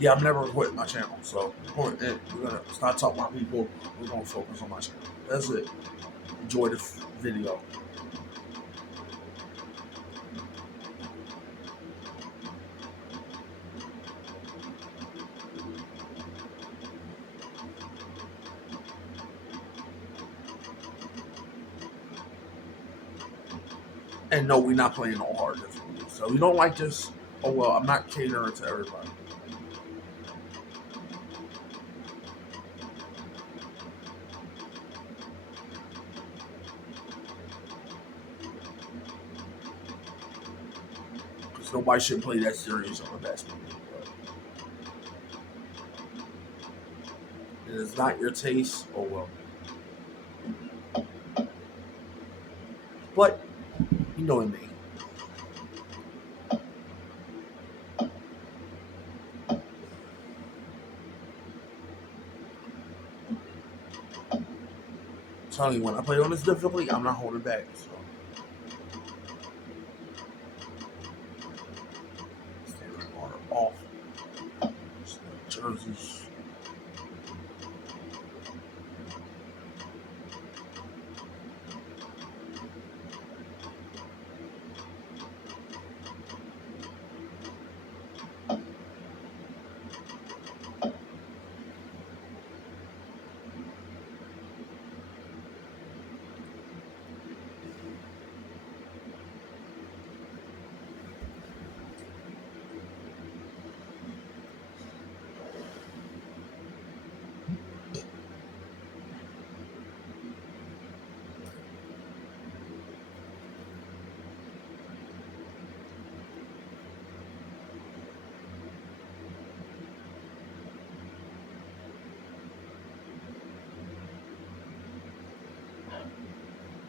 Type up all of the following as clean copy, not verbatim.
Yeah, I'm never quitting my channel. So we're gonna start talking about people. We're gonna focus on my channel. That's it. Enjoy the video. And no, we're not playing no hard difficulty. So you don't like this? Oh well, I'm not catering to everybody. Because nobody should play that serious on a basketball game. It is not your taste. Oh well. But you know what I mean. I'm telling you, when I play on this difficulty, I'm not holding back. So standing water off. Jerseys.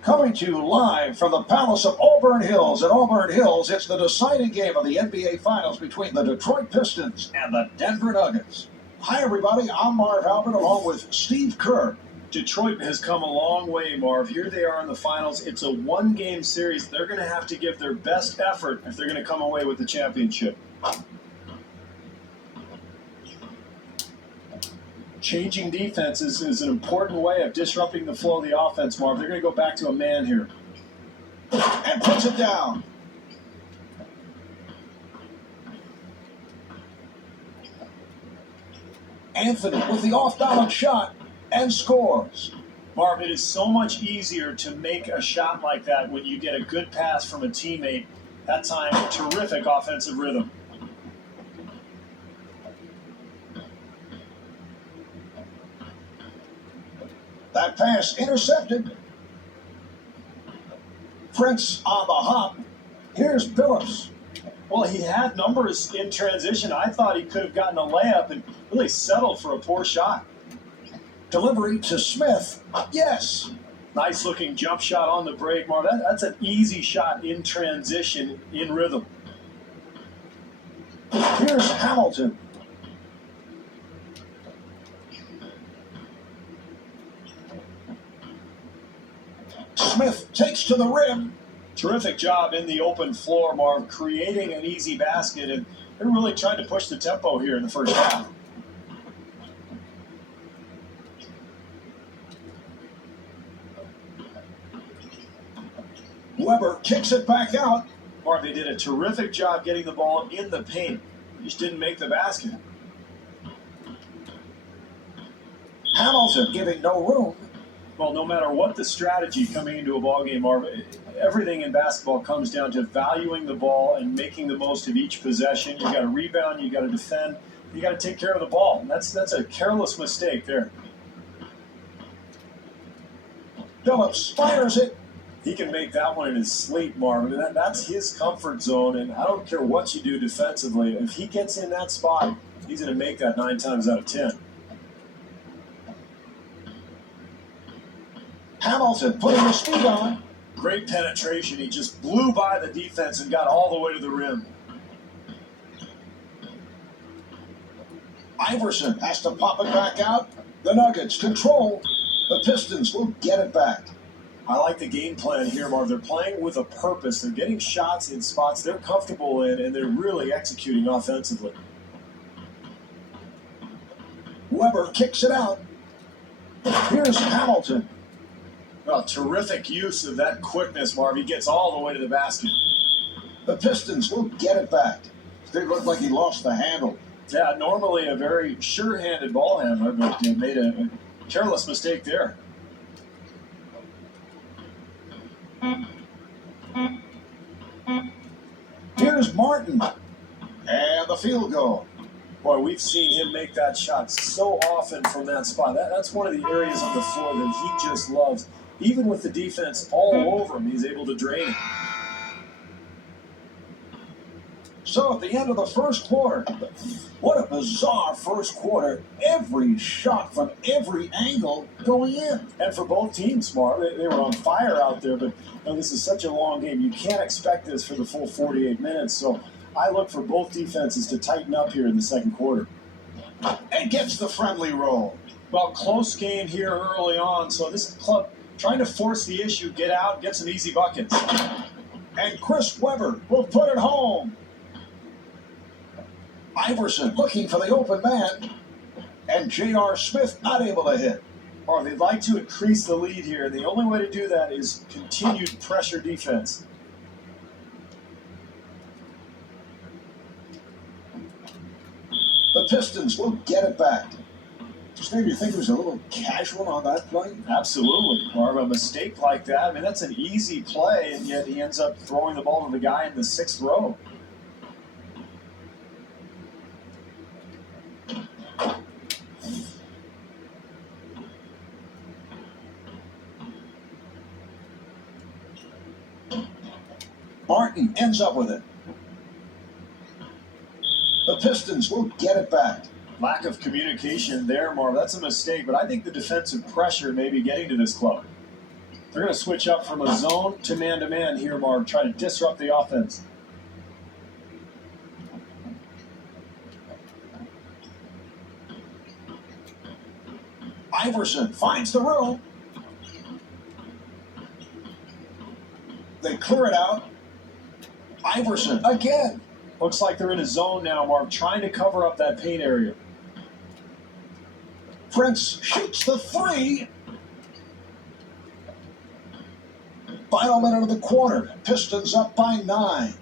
Coming to you live from the Palace of Auburn Hills. At Auburn Hills, it's the deciding game of the NBA Finals between the Detroit Pistons and the Denver Nuggets. Hi, everybody. I'm Marv Albert along with Steve Kerr. Detroit has come a long way, Marv. Here they are in the finals. It's a one-game series. They're going to have to give their best effort if they're going to come away with the championship. Changing defenses is an important way of disrupting the flow of the offense, Marv. They're going to go back to a man here. And puts it down. Anthony with the off-balance shot and scores. Marv, it is so much easier to make a shot like that when you get a good pass from a teammate. That time, terrific offensive rhythm. That pass intercepted. Prince on the hop. Here's Phillips. Well, he had numbers in transition. I thought he could have gotten a layup and really settled for a poor shot. Delivery to Smith. Yes. Nice looking jump shot on the break, Marv. That's an easy shot in transition, in rhythm. Here's Hamilton. Smith takes to the rim. Terrific job in the open floor, Marv, creating an easy basket, and they're really trying to push the tempo here in the first half. Weber kicks it back out. Marv, they did a terrific job getting the ball in the paint. Just didn't make the basket. Hamilton giving no room. Well, no matter what the strategy coming into a ball game, Marv, everything in basketball comes down to valuing the ball and making the most of each possession. You got to rebound, you got to defend, you got to take care of the ball. And that's a careless mistake there. Phillips fires it. He can make that one in his sleep, Marv. I mean, that's his comfort zone, and I don't care what you do defensively. If he gets in that spot, he's going to make that 9 times out of 10. Hamilton putting the speed on. Great penetration. He just blew by the defense and got all the way to the rim. Iverson has to pop it back out. The Nuggets control. The Pistons will get it back. I like the game plan here, Marv. They're playing with a purpose. They're getting shots in spots they're comfortable in, and they're really executing offensively. Weber kicks it out. Here's Hamilton. Well, terrific use of that quickness, Marv. He gets all the way to the basket. The Pistons will get it back. It looked like he lost the handle. Yeah, normally a very sure-handed ball handler, but he made a careless mistake there. Here's Martin. And the field goal. Boy, we've seen him make that shot so often from that spot. That's one of the areas on the floor that he just loves. Even with the defense all over him, he's able to drain it. So at the end of the first quarter, what a bizarre first quarter. Every shot from every angle going in. And for both teams, Marv, they were on fire out there, but this is such a long game. You can't expect this for the full 48 minutes, so I look for both defenses to tighten up here in the second quarter. And gets the friendly roll. Well, close game here early on, so this club trying to force the issue, get out, get some easy buckets. And Chris Webber will put it home. Iverson looking for the open man. And J.R. Smith not able to hit. Or they'd like to increase the lead here, and the only way to do that is continued pressure defense. The Pistons will get it back. Steve, you think it was a little casual on that play? Absolutely. Or a mistake like that, I mean, that's an easy play, and yet he ends up throwing the ball to the guy in the sixth row. Martin ends up with it. The Pistons will get it back. Lack of communication there, Marv. That's a mistake, but I think the defensive pressure may be getting to this club. They're going to switch up from a zone to man here, Marv, try to disrupt the offense. Iverson finds the room. They clear it out. Iverson again. Looks like they're in a zone now, Marv, trying to cover up that paint area. Prince shoots the three. Final minute of the quarter. Pistons up by 9.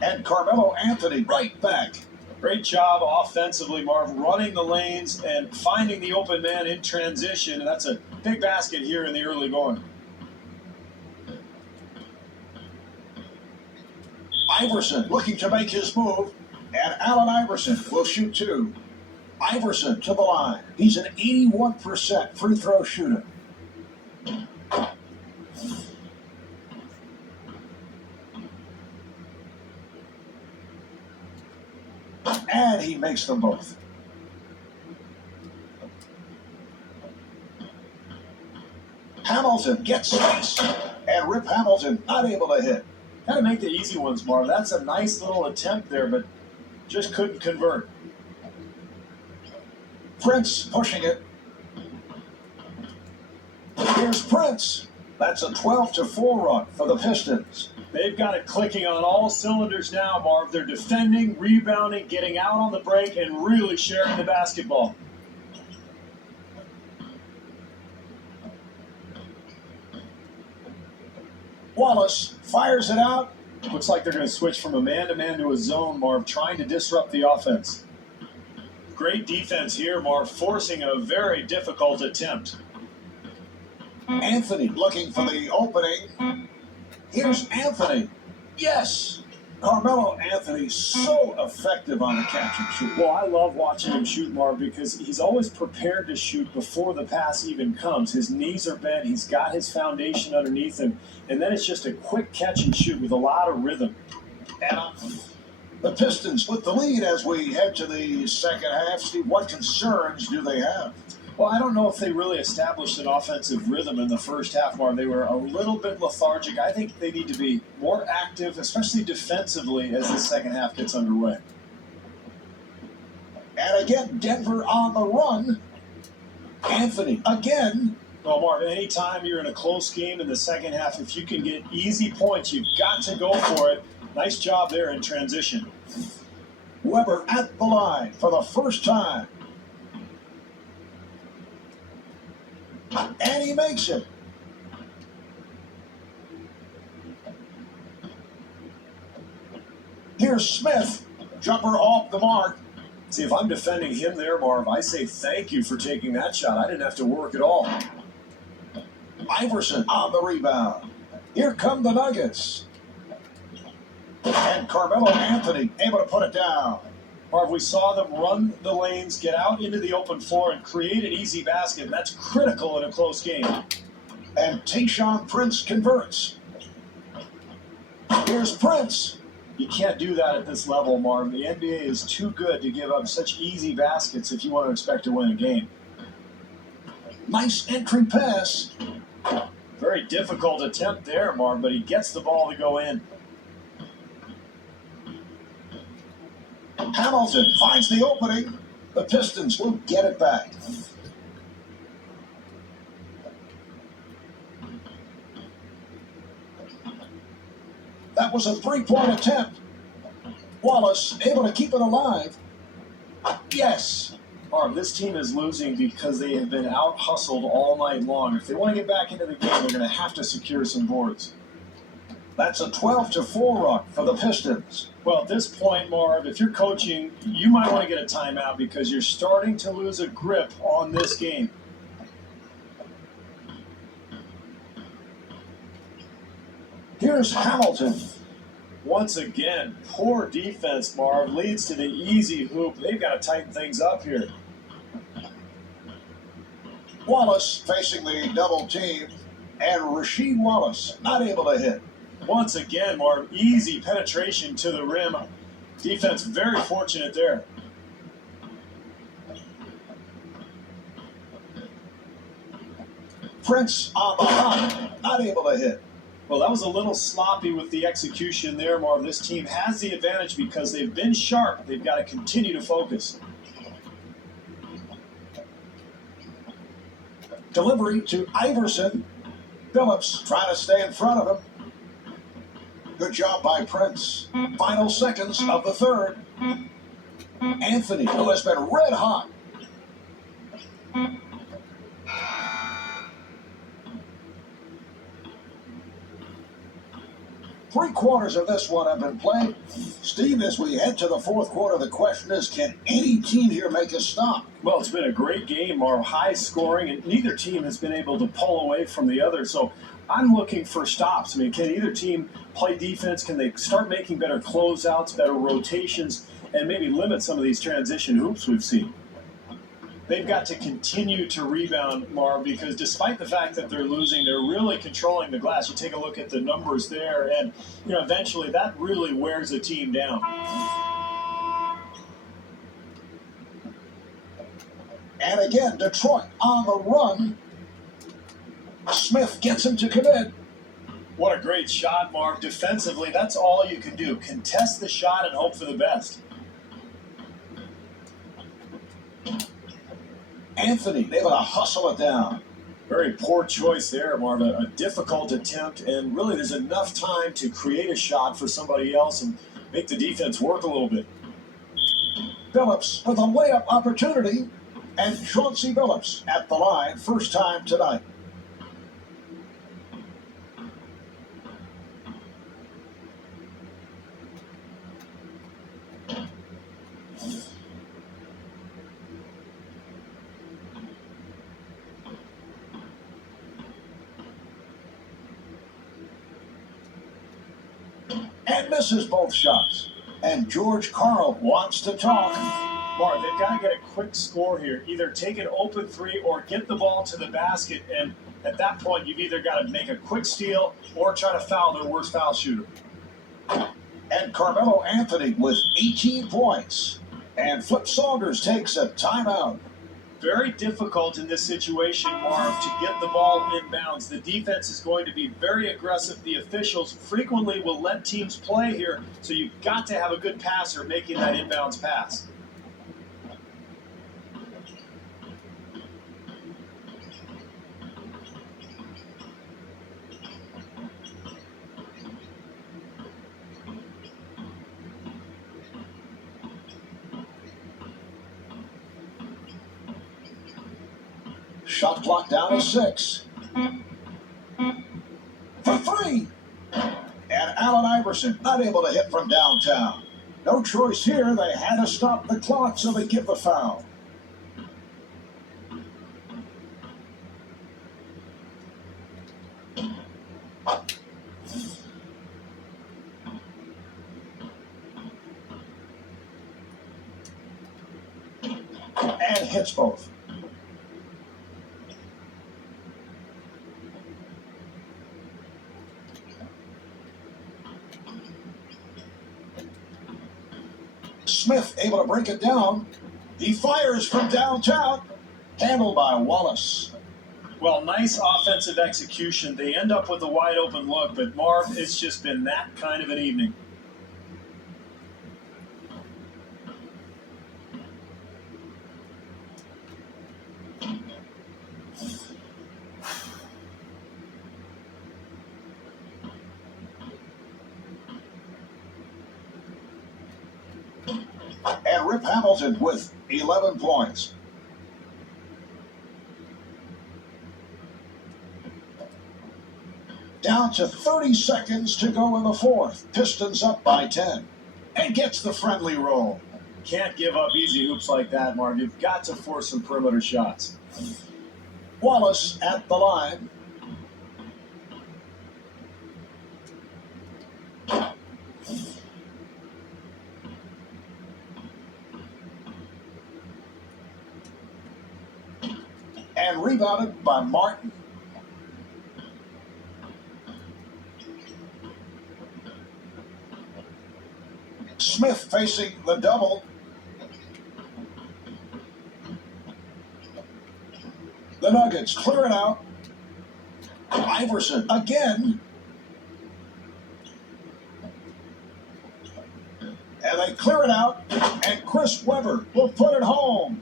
And Carmelo Anthony right back. Great job offensively, Marv, running the lanes and finding the open man in transition. And that's a big basket here in the early going. Iverson looking to make his move. And Allen Iverson will shoot 2. Iverson to the line. He's an 81% free throw shooter. And he makes them both. Hamilton gets space. And Rip Hamilton not able to hit. Got to make the easy ones, Marv. That's a nice little attempt there, but just couldn't convert. Prince pushing it. Here's Prince. That's a 12-4 run for the Pistons. They've got it clicking on all cylinders now, Marv. They're defending, rebounding, getting out on the break, and really sharing the basketball. Wallace fires it out. Looks like they're going to switch from a man-to-man to a zone, Marv, trying to disrupt the offense. Great defense here, Marv, forcing a very difficult attempt. Anthony looking for the opening. Here's Anthony. Yes. Carmelo Anthony so effective on the catch and shoot. Well, I love watching him shoot, Marv, because he's always prepared to shoot before the pass even comes. His knees are bent. He's got his foundation underneath him. And then it's just a quick catch and shoot with a lot of rhythm. And the Pistons with the lead as we head to the second half. Steve, what concerns do they have? Well, I don't know if they really established an offensive rhythm in the first half, Marv. They were a little bit lethargic. I think they need to be more active, especially defensively, as the second half gets underway. And again, Denver on the run. Anthony again. Well, Marv, anytime you're in a close game in the second half, if you can get easy points, you've got to go for it. Nice job there in transition. Weber at the line for the first time. And he makes it. Here's Smith. Jumper off the mark. See, if I'm defending him there, Marv, I say thank you for taking that shot. I didn't have to work at all. Iverson on the rebound. Here come the Nuggets. And Carmelo Anthony able to put it down. Marv, we saw them run the lanes, get out into the open floor, and create an easy basket. And that's critical in a close game. And Tayshaun Prince converts. Here's Prince. You can't do that at this level, Marv. The NBA is too good to give up such easy baskets if you want to expect to win a game. Nice entry pass. Very difficult attempt there, Marv, but he gets the ball to go in. Hamilton finds the opening. The Pistons will get it back. That was a three-point attempt. Wallace able to keep it alive. Yes. Marv, this team is losing because they have been out-hustled all night long. If they want to get back into the game, they're going to have to secure some boards. That's a 12-4 run for the Pistons. Well, at this point, Marv, if you're coaching, you might want to get a timeout because you're starting to lose a grip on this game. Here's Hamilton. Once again, poor defense, Marv, leads to the easy hoop. They've got to tighten things up here. Wallace facing the double team, and Rasheed Wallace not able to hit. Once again, Marv, easy penetration to the rim. Defense very fortunate there. Prince on the hop, not able to hit. Well, that was a little sloppy with the execution there, Marv. This team has the advantage because they've been sharp. They've got to continue to focus. Delivery to Iverson. Phillips trying to stay in front of him. Good job by Prince. Final seconds of the third. Anthony, who has been red hot. Three-quarters of this one have been played. Steve, as we head to the fourth quarter, the question is, can any team here make a stop? Well, it's been a great game, Marv, high scoring, and neither team has been able to pull away from the other. So I'm looking for stops. I mean, can either team play defense? Can they start making better closeouts, better rotations, and maybe limit some of these transition hoops we've seen? They've got to continue to rebound, Marv, because despite the fact that they're losing, they're really controlling the glass. You take a look at the numbers there, and eventually that really wears a team down. And again, Detroit on the run. Smith gets him to commit. What a great shot, Marv. Defensively, that's all you can do. Contest the shot and hope for the best. Anthony able to hustle it down. Very poor choice there, Marv. A difficult attempt, and really there's enough time to create a shot for somebody else and make the defense work a little bit. Phillips with a layup opportunity, and Chauncey Billups at the line, first time tonight. And misses both shots. And George Karl wants to talk. Marv, they've got to get a quick score here. Either take an open three or get the ball to the basket. And at that point, you've either got to make a quick steal or try to foul their worst foul shooter. And Carmelo Anthony with 18 points. And Flip Saunders takes a timeout. Very difficult in this situation, Marv, to get the ball inbounds. The defense is going to be very aggressive. The officials frequently will let teams play here, so you've got to have a good passer making that inbounds pass. Shot clock down to 6. For 3. And Allen Iverson not able to hit from downtown. No choice here. They had to stop the clock, so they give the foul. And hits both. Smith able to break it down. He fires from downtown. Handled by Wallace. Well, nice offensive execution. They end up with a wide open look, but Marv, it's just been that kind of an evening. And Rip Hamilton with 11 points. Down to 30 seconds to go in the fourth. Pistons up by 10. And gets the friendly roll. Can't give up easy hoops like that, Marv. You've got to force some perimeter shots. Wallace at the line. And rebounded by Martin. Smith facing the double. The Nuggets clear it out. Iverson again. And they clear it out. And Chris Webber will put it home.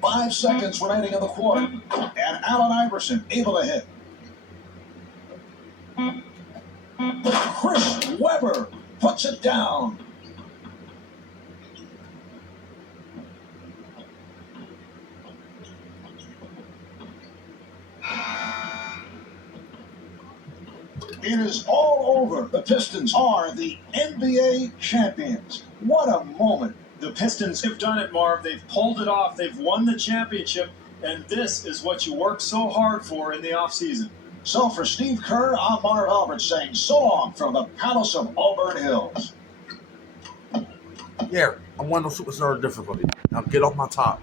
5 seconds remaining in the quarter. And Allen Iverson able to hit. Chris Webber puts it down. It is all over. The Pistons are the NBA champions. What a moment. The Pistons have done it, Marv. They've pulled it off. They've won the championship, and this is what you worked so hard for in the offseason. So for Steve Kerr, I'm Marv Albert saying so long from the Palace of Auburn Hills. Yeah, I won no superstar difficulty. Now get off my top.